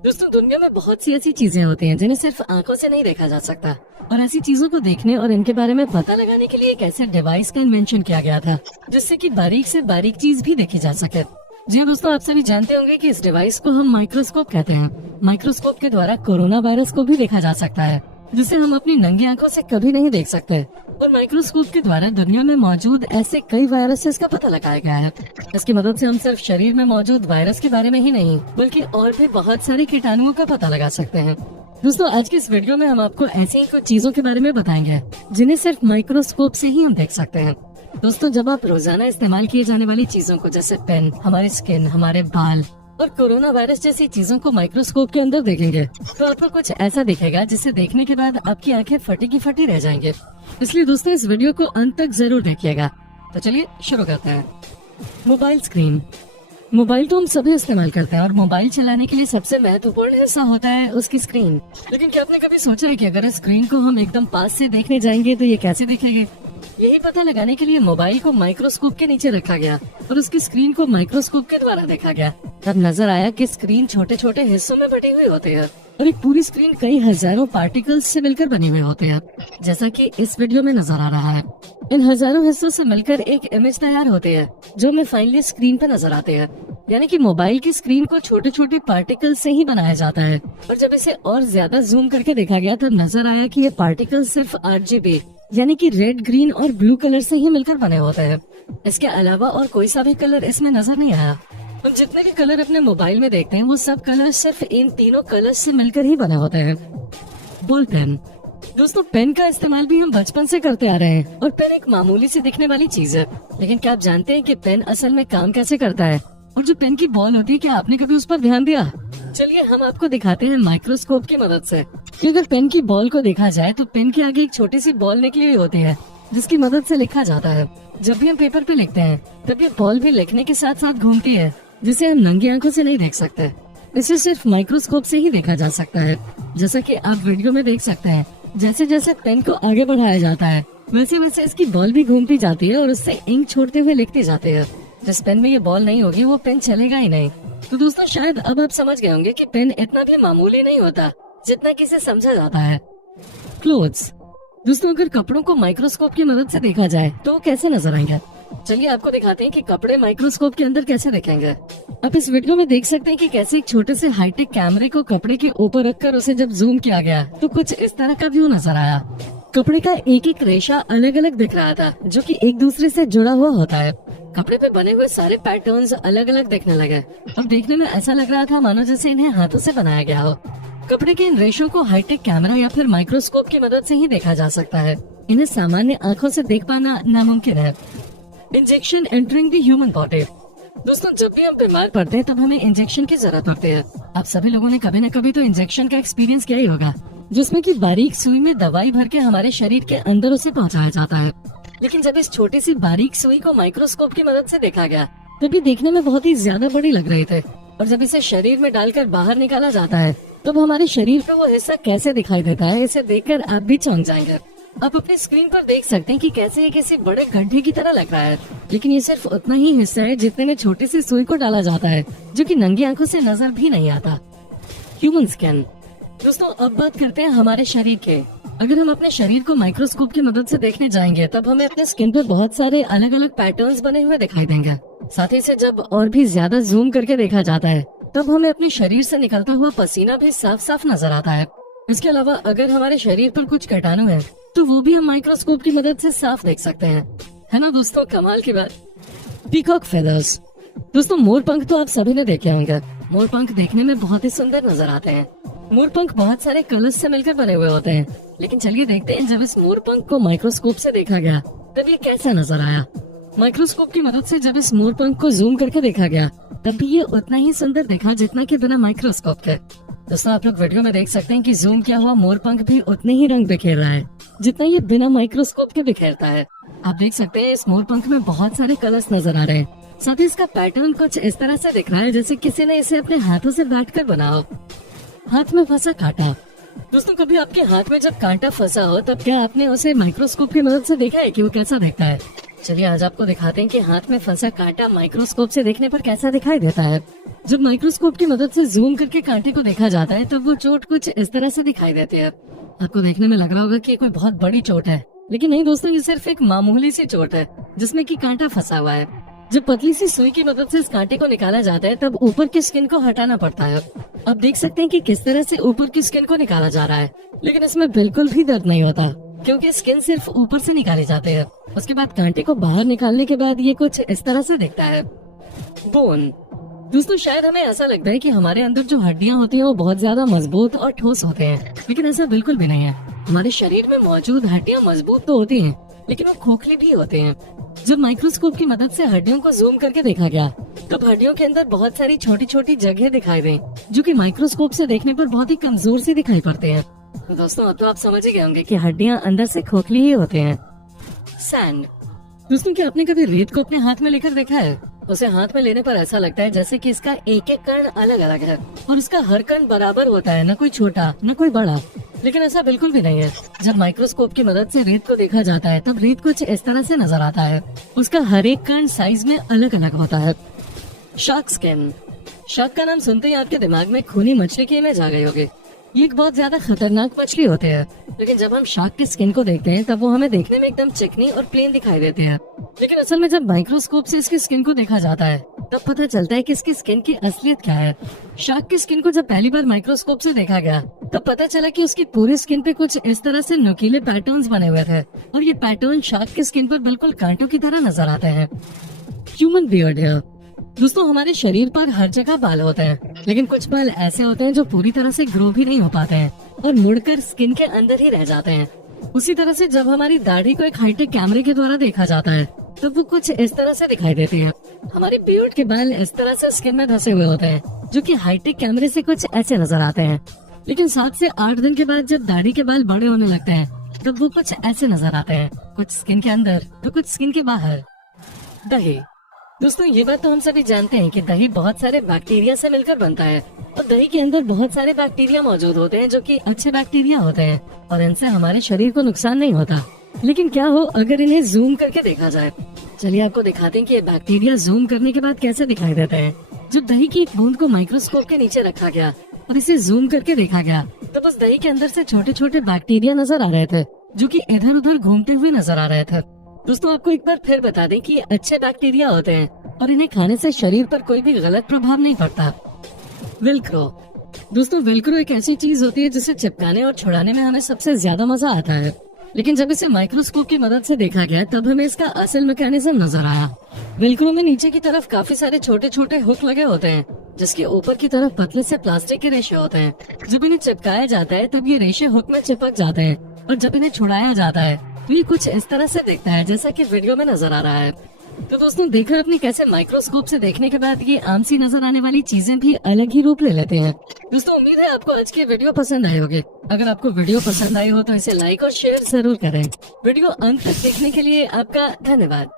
दोस्तों, दुनिया में बहुत सी ऐसी चीजें होती हैं जिन्हें सिर्फ आंखों से नहीं देखा जा सकता, और ऐसी चीजों को देखने और इनके बारे में पता लगाने के लिए एक ऐसे डिवाइस का इन्वेंशन किया गया था जिससे कि बारीक से बारीक चीज भी देखी जा सके। जी हाँ दोस्तों, आप सभी जानते होंगे कि इस डिवाइस को हम माइक्रोस्कोप कहते हैं। माइक्रोस्कोप के द्वारा कोरोना वायरस को भी देखा जा सकता है, जिसे हम अपनी नंगी आंखों से कभी नहीं देख सकते। और माइक्रोस्कोप के द्वारा दुनिया में मौजूद ऐसे कई वायरसेस का पता लगाया गया है। इसकी मदद से हम सिर्फ शरीर में मौजूद वायरस के बारे में ही नहीं, बल्कि और भी बहुत सारे कीटाणुओं का पता लगा सकते हैं। दोस्तों, आज की इस वीडियो में हम आपको ऐसी ही कुछ चीजों के बारे में बताएंगे जिन्हें सिर्फ माइक्रोस्कोप से ही हम देख सकते हैं। दोस्तों, जब आप रोजाना इस्तेमाल किए जाने वाली चीजों को, जैसे पेन, हमारी स्किन, हमारे बाल और कोरोना वायरस जैसी चीजों को माइक्रोस्कोप के अंदर देखेंगे तो आपको कुछ ऐसा दिखेगा जिसे देखने के बाद आपकी आंखें फटी की फटी रह जाएंगे। इसलिए दोस्तों, इस वीडियो को अंत तक जरूर देखिएगा। तो चलिए शुरू करते हैं। Mobile screen. मोबाइल तो हम सभी इस्तेमाल करते हैं और मोबाइल चलाने के लिए सबसे महत्वपूर्ण हिस्सा होता है उसकी स्क्रीन। लेकिन क्या आपने कभी सोचा है कि अगर इस स्क्रीन को हम एकदम पास से देखने जाएंगे तो ये कैसे दिखेगी? यही पता लगाने के लिए मोबाइल को माइक्रोस्कोप के नीचे रखा गया और उसकी स्क्रीन को माइक्रोस्कोप के द्वारा देखा गया। तब नजर आया कि स्क्रीन छोटे छोटे हिस्सों में बटी हुई होती है और एक पूरी स्क्रीन कई हजारों पार्टिकल्स से मिलकर बने हुए होते हैं, जैसा कि इस वीडियो में नजर आ रहा है। इन हजारों हिस्सों से मिलकर एक इमेज तैयार होती है जो हमें फाइनली स्क्रीन पर नजर आती है। यानी कि मोबाइल की स्क्रीन को छोटे छोटे पार्टिकल से ही बनाया जाता है, और जब इसे और ज्यादा जूम करके देखा गया तब नजर आया कि ये पार्टिकल सिर्फ RGB यानी कि रेड, ग्रीन और ब्लू कलर से ही मिलकर बने होते हैं। इसके अलावा और कोई सा भी कलर इसमें नजर नहीं आया। हम जितने भी कलर अपने मोबाइल में देखते हैं वो सब कलर सिर्फ इन तीनों कलर से मिलकर ही बने होते हैं। Ball pen. दोस्तों, पेन का इस्तेमाल भी हम बचपन से करते आ रहे हैं और पेन एक मामूली से दिखने वाली चीज है। लेकिन क्या आप जानते हैं कि पेन असल में काम कैसे करता है? और जो पेन की बॉल होती है, क्या आपने कभी उस पर ध्यान दिया? चलिए हम आपको दिखाते हैं माइक्रोस्कोप की मदद से कि अगर पेन की बॉल को देखा जाए तो पेन के आगे एक छोटी सी बॉल निकली हुई होती है जिसकी मदद से लिखा जाता है। जब भी हम पेपर पे लिखते हैं तब ये बॉल भी लिखने के साथ साथ घूमती है, जिसे हम नंगी आंखों से नहीं देख सकते। इसे सिर्फ माइक्रोस्कोप से ही देखा जा सकता है। जैसा कि आप वीडियो में देख सकते हैं, जैसे जैसे पेन को आगे बढ़ाया जाता है वैसे वैसे इसकी बॉल भी घूमती जाती है और उससे इंक छोड़ते हुए लिखती जाती है। जिस पेन में ये बॉल नहीं होगी वो पेन चलेगा ही नहीं। तो दोस्तों, शायद अब आप समझ गए होंगे कि पेन इतना भी मामूली नहीं होता जितना कि इसे समझा जाता है। क्लोथ्स। दोस्तों, अगर कपड़ों को माइक्रोस्कोप की मदद से देखा जाए तो वो कैसे नजर आएंगे? चलिए आपको दिखाते हैं कि कपड़े माइक्रोस्कोप के अंदर कैसे दिखेंगे। आप इस वीडियो में देख सकते हैं कि कैसे एक छोटे से हाईटेक कैमरे को कपड़े के ऊपर रखकर उसे जब जूम किया गया तो कुछ इस तरह का व्यू नजर आया। कपड़े का एक एक रेशा अलग अलग दिख रहा था जो कि एक दूसरे से जुड़ा हुआ होता है। कपड़े पे बने हुए सारे पैटर्न्स अलग अलग दिखने लगे और देखने में ऐसा लग रहा था मानो जैसे इन्हें हाथों से बनाया गया हो। कपड़े के इन रेशों को हाईटेक कैमरा या फिर माइक्रोस्कोप की मदद से ही देखा जा सकता है। इन्हें सामान्य आंखों से देख पाना नामुमकिन है। Injection entering the human body. दोस्तों, जब भी हम बीमार पड़ते हैं तब हमें इंजेक्शन की जरूरत होती है। आप सभी लोगों ने कभी न कभी तो इंजेक्शन का एक्सपीरियंस किया ही होगा, जिसमें कि बारीक सुई में दवाई भर के हमारे शरीर के अंदर उसे पहुंचाया जाता है। लेकिन जब इस छोटी सी बारीक सुई को माइक्रोस्कोप की मदद से देखा गया तब ये देखने में बहुत ही ज्यादा बड़ी लग रही थी। और जब इसे शरीर में डालकर बाहर निकाला जाता है तब हमारे शरीर पे वो हिस्सा कैसे दिखाई देता है, इसे देखकर आप भी चौंक जाएंगे। आप अपनी स्क्रीन पर देख सकते हैं कि कैसे ये किसी बड़े गड्ढे की तरह लग रहा है, लेकिन ये सिर्फ उतना ही हिस्सा है जितने में छोटी सी सुई को डाला जाता है, जो कि नंगी आंखों से नजर भी नहीं आता। Human skin. दोस्तों, अब बात करते हैं हमारे शरीर के। अगर हम अपने शरीर को माइक्रोस्कोप की मदद से देखने जाएंगे तब हमें अपने स्किन पर बहुत सारे अलग अलग पैटर्न्स बने हुए दिखाई देंगे। साथ ही से जब और भी ज्यादा जूम करके देखा जाता है तब हमें अपने शरीर से निकलता हुआ पसीना भी साफ साफ नजर आता है। इसके अलावा अगर हमारे शरीर पर कुछ कीटाणु है तो वो भी हम माइक्रोस्कोप की मदद से साफ देख सकते हैं। है ना दोस्तों, कमाल की बात। Peacock feathers. दोस्तों, मोर पंख तो आप सभी ने देखे होंगे। मोर पंख देखने में बहुत ही सुंदर नजर आते हैं। मोर पंख बहुत सारे कलर्स से मिलकर बने हुए होते हैं। लेकिन चलिए देखते हैं जब इस मोर पंख को माइक्रोस्कोप से देखा गया तब ये कैसा नजर आया। माइक्रोस्कोप की मदद से जब इस मोर पंख को जूम करके देखा गया तब भी ये उतना ही सुंदर दिखा जितना कि बिना माइक्रोस्कोप के। दोस्तों, आप लोग वीडियो में देख सकते हैं कि जूम किया हुआ मोर पंख भी उतने ही रंग बिखेर रहा है जितना ये बिना माइक्रोस्कोप के बिखेरता है। आप देख सकते हैं इस मोर पंख में बहुत सारे कलर्स नजर आ रहे हैं। साथ ही इसका पैटर्न कुछ इस तरह से दिख रहा है जैसे किसी ने इसे अपने हाथों से बैठकर बनाया हो। हाथ में फंसा कांटा। दोस्तों, कभी आपके हाथ में जब कांटा फंसा हो तब क्या आपने उसे माइक्रोस्कोप की मदद से देखा है कि वो कैसा दिखता है? चलिए आज आपको दिखाते हैं कि हाथ में फंसा कांटा माइक्रोस्कोप से देखने पर कैसा दिखाई देता है। जब माइक्रोस्कोप की मदद से जूम करके कांटे को देखा जाता है तब वो चोट कुछ इस तरह से दिखाई देती है। आपको देखने में लग रहा होगा कि ये कोई बहुत बड़ी चोट है, लेकिन नहीं दोस्तों, ये सिर्फ एक मामूली सी चोट है जिसमें कि कांटा फंसा हुआ है। जब पतली सी सुई की मदद से इस कांटे को निकाला जाता है तब ऊपर की स्किन को हटाना पड़ता है। आप देख सकते हैं कि किस तरह से ऊपर की स्किन को निकाला जा रहा है, लेकिन इसमें बिल्कुल भी दर्द नहीं होता क्योंकि स्किन सिर्फ ऊपर से निकाली जाती है। उसके बाद कांटे को बाहर निकालने के बाद ये कुछ इस तरह से दिखता है। बोन दोस्तों, शायद हमें ऐसा लगता है कि हमारे अंदर जो हड्डियां होती हैं वो बहुत ज्यादा मजबूत और ठोस होते हैं, लेकिन ऐसा बिल्कुल भी नहीं है। हमारे शरीर में मौजूद हड्डियां मजबूत तो होती हैं, लेकिन वो खोखली भी होते हैं। जब माइक्रोस्कोप की मदद से हड्डियों को जूम करके देखा गया तब हड्डियों के अंदर बहुत सारी छोटी छोटी जगह दिखाई दी जो कि माइक्रोस्कोप से देखने पर बहुत ही कमजोर से दिखाई पड़ते हैं। तो दोस्तों अब तो आप समझ ही गए होंगे कि हड्डियां अंदर से खोखली ही होते हैं। सैंड दोस्तों, क्या आपने कभी रेत को अपने हाथ में लेकर देखा है? उसे हाथ में लेने पर ऐसा लगता है जैसे कि इसका एक एक कण अलग अलग है और इसका हर कण बराबर होता है, न कोई छोटा न कोई बड़ा। लेकिन ऐसा बिल्कुल भी नहीं है। जब माइक्रोस्कोप की मदद से रेत को देखा जाता है तब रेत कुछ इस तरह से नजर आता है। उसका हर एक कण साइज में अलग अलग होता है। शार्क स्किन, शार्क का नाम सुनते ही आपके दिमाग में खूनी मछली की इमेज आ गई होगी। ये एक बहुत ज्यादा खतरनाक मछली होती है, लेकिन जब हम शार्क की स्किन को देखते हैं तब वो हमें देखने में एकदम चिकनी और प्लेन दिखाई देती है। लेकिन असल में जब माइक्रोस्कोप से इसकी स्किन को देखा जाता है तब पता चलता है कि इसकी स्किन की असलियत क्या है। शार्क की स्किन को जब पहली बार माइक्रोस्कोप से देखा गया तब पता चला कि उसकी पूरी स्किन पे कुछ इस तरह से नुकीले पैटर्न्स बने हुए थे और ये पैटर्न शार्क की स्किन पर बिल्कुल कांटों की तरह नजर आते हैं। ह्यूमन बियर्ड हेयर दोस्तों, हमारे शरीर पर हर जगह बाल होते हैं, लेकिन कुछ बाल ऐसे होते हैं जो पूरी तरह से ग्रो भी नहीं हो पाते हैं और मुड़कर स्किन के अंदर ही रह जाते हैं। उसी तरह से जब हमारी दाढ़ी को एक हाईटेक कैमरे के द्वारा देखा जाता है तब वो कुछ इस तरह से दिखाई देती है। हमारे बियर्ड के बाल इस तरह से स्किन में धंसे हुए होते हैं जो कि हाईटेक कैमरे से कुछ ऐसे नजर आते हैं। लेकिन 7 से 8 दिन के बाद जब दाढ़ी के बाल बड़े होने लगते हैं तब वो कुछ ऐसे नजर आते हैं, कुछ स्किन के अंदर तो कुछ स्किन के बाहर। दही दोस्तों, ये बात तो हम सभी जानते हैं कि दही बहुत सारे बैक्टीरिया से मिलकर बनता है और दही के अंदर बहुत सारे बैक्टीरिया मौजूद होते हैं जो कि अच्छे बैक्टीरिया होते हैं और इनसे हमारे शरीर को नुकसान नहीं होता। लेकिन क्या हो अगर इन्हें जूम करके देखा जाए? चलिए आपको दिखाते हैं कि ये बैक्टीरिया जूम करने के बाद कैसे दिखाई देते हैं। जब दही की एक बूंद को माइक्रोस्कोप के नीचे रखा गया और इसे जूम करके देखा गया तब उस दही के अंदर से छोटे छोटे बैक्टीरिया नजर आ रहे थे जो कि इधर उधर घूमते हुए नजर आ रहे थे। दोस्तों आपको एक बार फिर बता दें कि ये अच्छे बैक्टीरिया होते हैं और इन्हें खाने से शरीर पर कोई भी गलत प्रभाव नहीं पड़ता। वेलक्रो दोस्तों, वेलक्रो एक ऐसी चीज होती है जिसे चिपकाने और छुड़ाने में हमें सबसे ज्यादा मजा आता है, लेकिन जब इसे माइक्रोस्कोप की मदद से देखा गया तब हमें इसका असल मैकेनिज्म नजर आया। वेलक्रो में नीचे की तरफ काफी सारे छोटे छोटे हुक लगे होते हैं जिसके ऊपर की तरफ पतले से प्लास्टिक के रेशे होते हैं। जब इन्हें चिपकाया जाता है तब ये रेशे हुक में चिपक जाते हैं और जब इन्हें छुड़ाया जाता है तो ये कुछ इस तरह से दिखता है जैसा कि वीडियो में नजर आ रहा है। तो दोस्तों देखा आपने कैसे माइक्रोस्कोप से देखने के बाद ये आम सी नजर आने वाली चीजें भी अलग ही रूप ले लेते हैं। दोस्तों उम्मीद है आपको आज की वीडियो पसंद आई होगी। अगर आपको वीडियो पसंद आई हो तो इसे लाइक और शेयर जरूर करें। वीडियो अंत तक देखने के लिए आपका धन्यवाद।